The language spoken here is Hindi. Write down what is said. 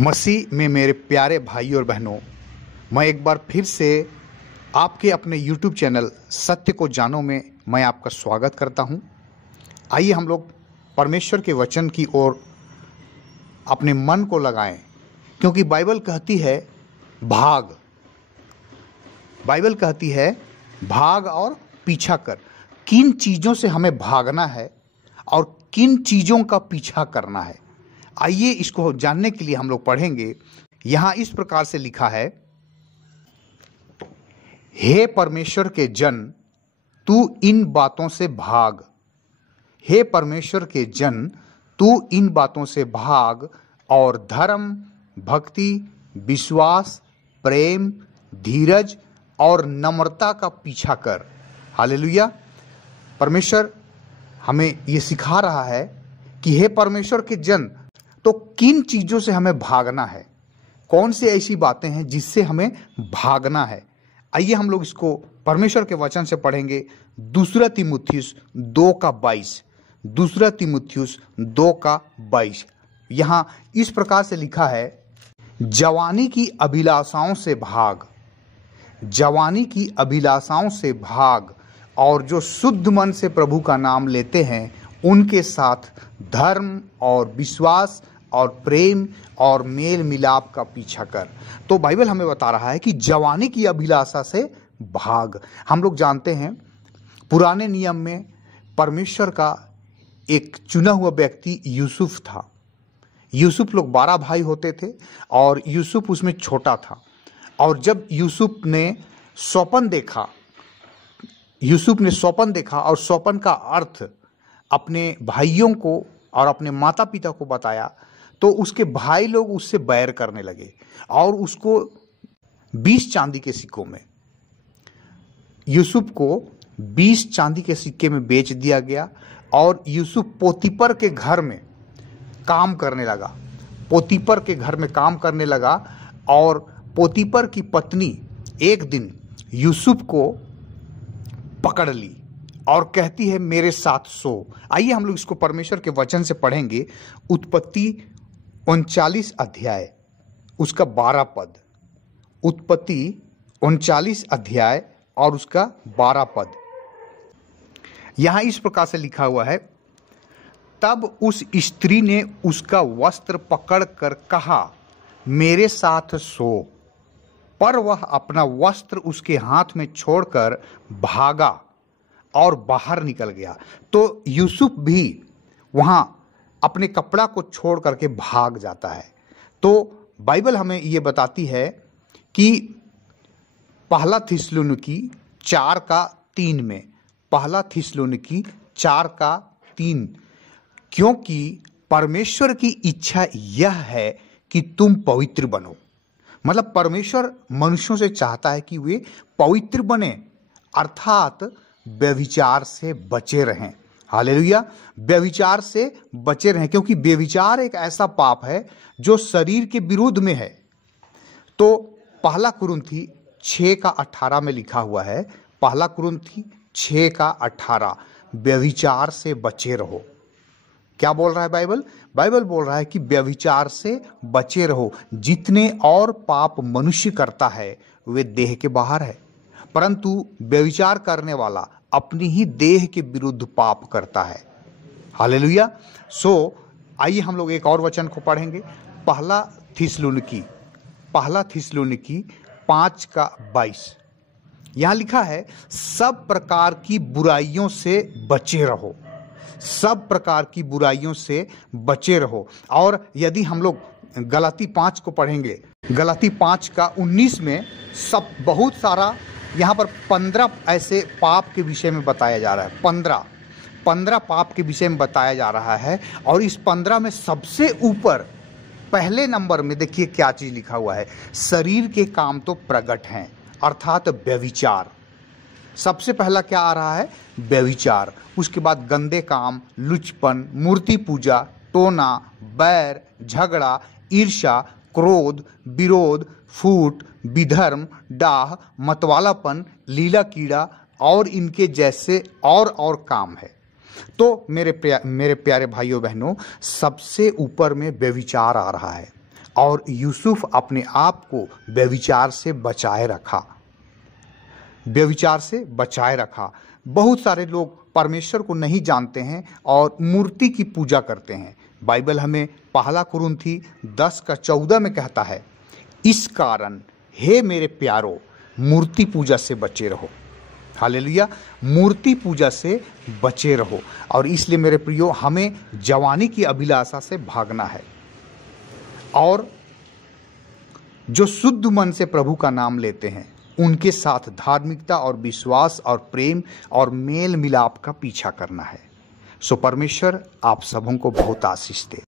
मसीह में मेरे प्यारे भाई और बहनों, मैं एक बार फिर से आपके अपने YouTube चैनल सत्य को जानो में मैं आपका स्वागत करता हूं। आइए हम लोग परमेश्वर के वचन की ओर अपने मन को लगाएं, क्योंकि बाइबल कहती है भाग और पीछा कर। किन चीज़ों से हमें भागना है और किन चीज़ों का पीछा करना है, आइए इसको जानने के लिए हम लोग पढ़ेंगे। यहां इस प्रकार से लिखा है, हे परमेश्वर के जन, तू इन बातों से भाग। हे परमेश्वर के जन, तू इन बातों से भाग और धर्म, भक्ति, विश्वास, प्रेम, धीरज और नम्रता का पीछा कर। हालेलुया। परमेश्वर हमें ये सिखा रहा है कि हे परमेश्वर के जन, तो किन चीज़ों से हमें भागना है, कौन सी ऐसी बातें हैं जिससे हमें भागना है। आइए हम लोग इसको परमेश्वर के वचन से पढ़ेंगे। दूसरा तीमुथियुस 2:22, दूसरा तीमुथियुस 2:22। यहाँ इस प्रकार से लिखा है, जवानी की अभिलाषाओं से भाग, जवानी की अभिलाषाओं से भाग, और जो शुद्ध मन से प्रभु का नाम लेते हैं उनके साथ धर्म और विश्वास और प्रेम और मेल मिलाप का पीछा कर। तो बाइबल हमें बता रहा है कि जवानी की अभिलाषा से भाग। हम लोग जानते हैं पुराने नियम में परमेश्वर का एक चुना हुआ व्यक्ति यूसुफ था। यूसुफ लोग 12 भाई होते थे और यूसुफ उसमें छोटा था। और जब यूसुफ ने स्वप्न देखा और स्वप्न का अर्थ अपने भाइयों को और अपने माता पिता को बताया, तो उसके भाई लोग उससे बैर करने लगे और उसको 20 चांदी के सिक्कों में, यूसुफ को 20 चांदी के सिक्के में बेच दिया गया। और यूसुफ पोतीपर के घर में काम करने लगा, पोतीपर के घर में काम करने लगा। और पोतीपर की पत्नी एक दिन यूसुफ को पकड़ ली और कहती है, मेरे साथ सो। आइए हम लोग इसको परमेश्वर के वचन से पढ़ेंगे। उत्पत्ति 39 अध्याय उसका 12 पद, उत्पत्ति 39 अध्याय और उसका 12 पद। यहां इस प्रकार से लिखा हुआ है, तब उस स्त्री ने उसका वस्त्र पकड़कर कहा, मेरे साथ सो। पर वह अपना वस्त्र उसके हाथ में छोड़कर भागा और बाहर निकल गया। तो यूसुफ भी वहां अपने कपड़ा को छोड़ करके भाग जाता है। तो बाइबल हमें ये बताती है कि पहला थिस्सलुनीकी 4:3 में, पहला थिस्सलुनीकी 4:3, क्योंकि परमेश्वर की इच्छा यह है कि तुम पवित्र बनो। मतलब परमेश्वर मनुष्यों से चाहता है कि वे पवित्र बने, अर्थात व्यभिचार से बचे रहें। हालेलुया। व्यभिचार से बचे रहें, क्योंकि व्यभिचार एक ऐसा पाप है जो शरीर के विरुद्ध में है। तो पहला कुरिन्थी 6:18 में लिखा हुआ है, पहला कुरिन्थी 6:18, व्यभिचार से बचे रहो। क्या बोल रहा है बाइबल? बाइबल बोल रहा है कि व्यभिचार से बचे रहो। जितने और पाप मनुष्य करता है वे देह के बाहर है, परंतु व्यभिचार करने वाला अपनी ही देह के विरुद्ध पाप करता है। हालेलुया। आइए हम लोग एक और वचन को पढ़ेंगे। पहला थिस्सलुनीकी 5:22। यहां लिखा है, सब प्रकार की बुराइयों से बचे रहो, सब प्रकार की बुराइयों से बचे रहो। और यदि हम लोग गलाती 5 को पढ़ेंगे, गलाती 5:19 में सब बहुत सारा, यहाँ पर 15 ऐसे पाप के विषय में बताया जा रहा है। 15 पाप के विषय में बताया जा रहा है। और इस 15 में सबसे ऊपर पहले नंबर में देखिए क्या चीज लिखा हुआ है, शरीर के काम तो प्रकट हैं, अर्थात व्यभिचार। सबसे पहला क्या आ रहा है? व्यभिचार। उसके बाद गंदे काम, लुचपन, मूर्ति पूजा, टोना, बैर, झगड़ा, ईर्ष्या, क्रोध, विरोध, फूट, विधर्म, डाह, मतवालापन, लीला कीड़ा और इनके जैसे और काम है। तो मेरे प्यारे भाइयों बहनों, सबसे ऊपर में व्यभिचार आ रहा है। और यूसुफ अपने आप को व्यभिचार से बचाए रखा, व्यभिचार से बचाए रखा। बहुत सारे लोग परमेश्वर को नहीं जानते हैं और मूर्ति की पूजा करते हैं। बाइबल हमें पहला कुरिन्थी 10:14 में कहता है, इस कारण हे मेरे प्यारो मूर्ति पूजा से बचे रहो। हालेलुया, मूर्ति पूजा से बचे रहो। और इसलिए मेरे प्रियो, हमें जवानी की अभिलाषा से भागना है और जो शुद्ध मन से प्रभु का नाम लेते हैं उनके साथ धार्मिकता और विश्वास और प्रेम और मेल मिलाप का पीछा करना है। सो परमेश्वर आप सबों को बहुत आशीष दे।